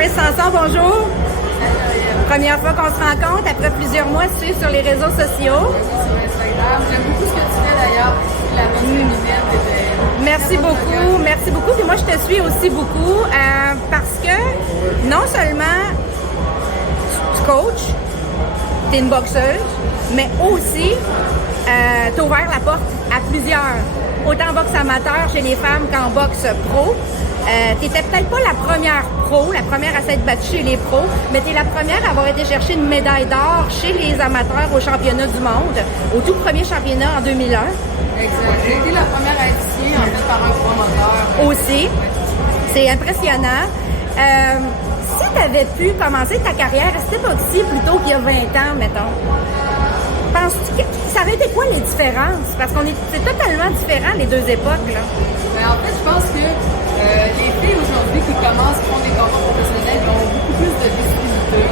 Chris Sanson, bonjour. Première fois qu'on se rencontre après plusieurs mois de suivre sur les réseaux sociaux. Sur Instagram. J'aime beaucoup ce que tu fais d'ailleurs. La boxe féminine. Merci beaucoup, merci beaucoup. Puis moi, je te suis aussi beaucoup parce que non seulement tu coaches, tu es une boxeuse, mais aussi tu as ouvert la porte à plusieurs. Autant en boxe amateur chez les femmes qu'en boxe pro. Tu n'étais peut-être pas la première pro, la première à s'être battue chez les pros, mais tu es la première à avoir été chercher une médaille d'or chez les amateurs au championnat du monde, au tout premier championnat en 2001. Exact. J'ai été la première à être signée en fait par un promoteur. Aussi. C'est impressionnant. Si tu avais pu commencer ta carrière à cette époque-ci plutôt qu'il y a 20 ans, mettons, penses-tu que ça aurait été quoi les différences? Parce qu'on c'est totalement différent les deux époques, là. Ben, en fait, je pense que les filles aujourd'hui qui commencent, qui font des combats professionnels, ils ont beaucoup plus de visibilité.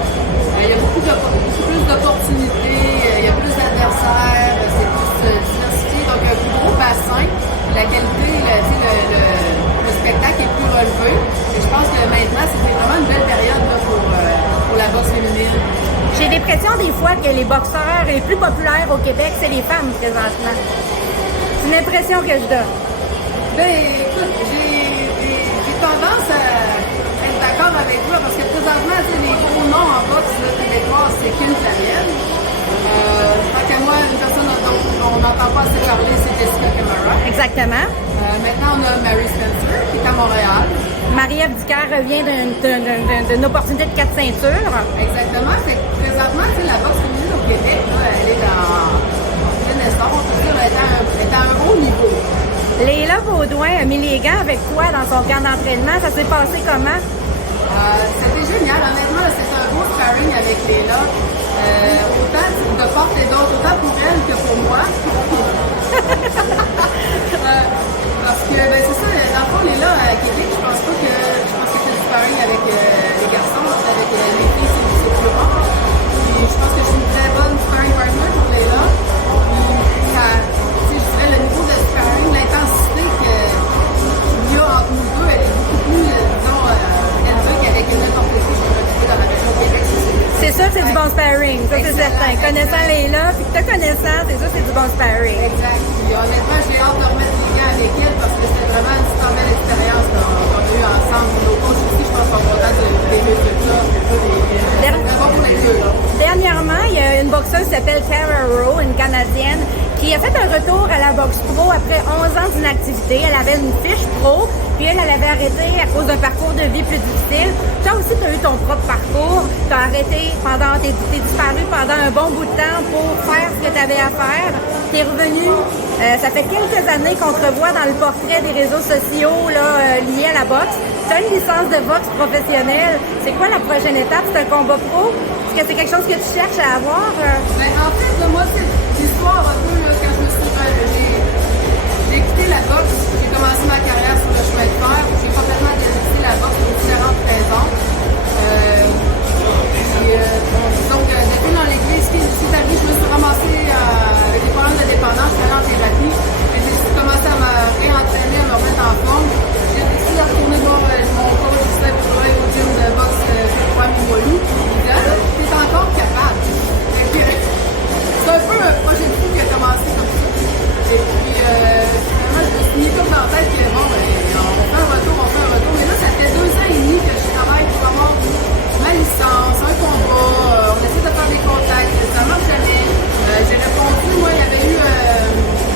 Il y a beaucoup plus d'opportunités, il y a plus d'adversaires, c'est plus diversifié, donc un plus gros bassin. La qualité, le spectacle est plus relevé. Et je pense que maintenant, c'était vraiment une belle période là, pour la boxe féminine. J'ai l'impression des fois que les boxeurs les plus populaires au Québec, c'est les femmes présentement. C'est une impression que je donne. Ben, écoute, j'ai tendance à être d'accord avec toi parce que présentement, tu sais, les gros noms en boxe québécois, c'est Kim Taniel. Tant qu'à moi, une personne dont on n'entend pas assez parler, c'est Jessica Camara. Exactement. Maintenant, on a Mary Spencer, qui est à Montréal. Marie-Ève Dicker revient d'une opportunité de 4 ceintures. Exactement. Présentement, tu sais, la boxe féminine au Québec, là, elle est en pleine essence. Elle est à un haut niveau. Léla Baudouin a mis les gants avec toi dans son camp d'entraînement. Ça s'est passé comment? C'était génial. Honnêtement, c'était un beau sparring avec Léla. Autant de part et d'autre, autant pour elle que pour moi. Parce que, ben, c'est ça, dans le fond, Léla à Québec, je pense que c'est du sparring avec les garçons, avec les filles, c'est plus rare. Et je pense que je suis une très bonne sparring partner pour Léla. Je dirais le niveau de sparring, l'intensité qu'il y a entre nous deux, elle est beaucoup plus, disons, élevée qu'avec n'importe qui que je peux retrouver dans la région de Québec. C'est sûr, c'est du bon sparring, ça c'est certain. Connaissant Léla, puis te connaissant, c'est sûr, c'est du bon sparring. Exact. Puis honnêtement, j'ai hâte de remettre les gars avec elle parce que c'était vraiment une super belle expérience qu'on a eue ensemble. Nos coachs aussi, je pense qu'on est content des résultats. C'est très bon pour les deux. Dernièrement, il y a une boxeuse qui s'appelle Cara Rowe, une Canadienne, qui a fait un retour à la boxe pro après 11 ans d'inactivité. Elle avait une fiche pro, puis elle avait arrêté à cause d'un parcours de vie plus difficile. Toi aussi, tu as eu ton propre parcours. Tu as arrêté t'es disparu pendant un bon bout de temps pour faire ce que tu avais à faire. Tu es revenu. Ça fait quelques années qu'on te revoit dans le portrait des réseaux sociaux là, liés à la boxe. Tu as une licence de boxe professionnelle. C'est quoi la prochaine étape? C'est un combat pro? Est-ce que c'est quelque chose que tu cherches à avoir? Ben, en fait, moi, c'est l'histoire un peu là, quand j'ai quitté la boxe. J'ai commencé ma carrière sur le chemin de fer. J'ai complètement délaissé la boxe pour différentes raisons. Donc, depuis dans l'église, c'est arrivé, je me suis ramassée avec des problèmes de dépendance, je suis allée en thérapie. Et j'ai commencé à me réentraîner, à me remettre en forme. J'ai décidé de retourner voir mon coach, je sais, pour travailler au gym de boxe Kwame Wolu. Tu es encore capable. C'est un peu un projet de fou qui a commencé comme ça. Et puis, finalement, je me suis mis comme dans la tête que bon, ben, on fait un retour. Mais là, ça fait 2 ans et demi que je travaille pour avoir ma licence, un combat, on essaie de faire des contacts, ça marche jamais. J'ai répondu, moi, il y avait eu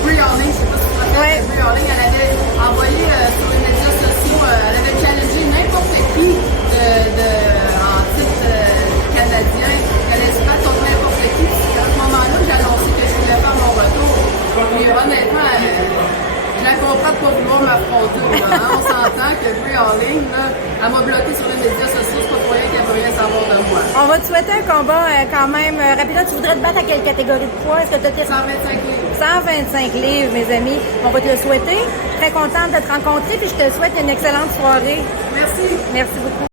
Brie Harling, je sais pas si tu te rappelles, Brie Harling, elle avait envoyé sur les médias sociaux, elle avait challengé n'importe qui en titre canadien, qu'elle allait se battre contre n'importe qui. À ce moment-là, j'ai annoncé que je voulais faire mon retour. Et honnêtement, je la comprends de pas vouloir m'affronter. On s'entend que Brie Harling, elle m'a bloqué sur les médias sociaux, c'est pas pour rien qu'elle veut rien savoir de moi. On va te souhaiter un combat quand même rapidement. Tu voudrais te battre à quelle catégorie de poids? Est-ce que tu as 125 livres. 125 livres, mes amis. On va te le souhaiter. Très contente de te rencontrer, puis je te souhaite une excellente soirée. Merci. Merci beaucoup.